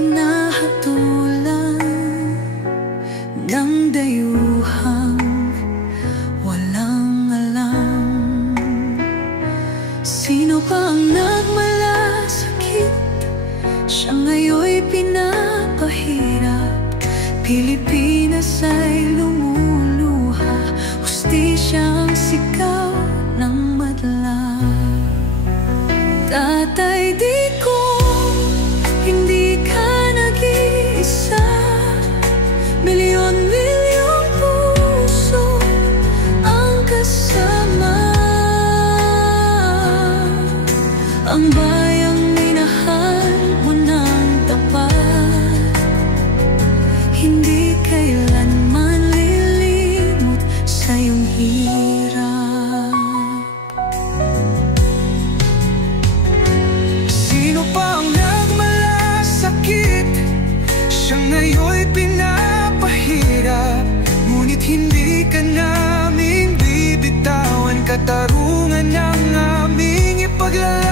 hinahatulan ng dayuhang walang alam. Sino pa ang nagmalasakit? Siya ngayon'y pinapahirap. Pilipinas ay lumuluha, hustisyang sigaw ng madla. Tatay, di ko hindi ka nag-iisa. Milyon-milyong puso ang kasama. Ang bayang minahal mo ng tapat, hindi kailanman lilimot sa iyong hirap. Sino pa ang nagmalasakit? Siya ngayon'y pinapahirap, ngunit hindi ka namin bibitawan. Katarungan ang aming ipaglalagay.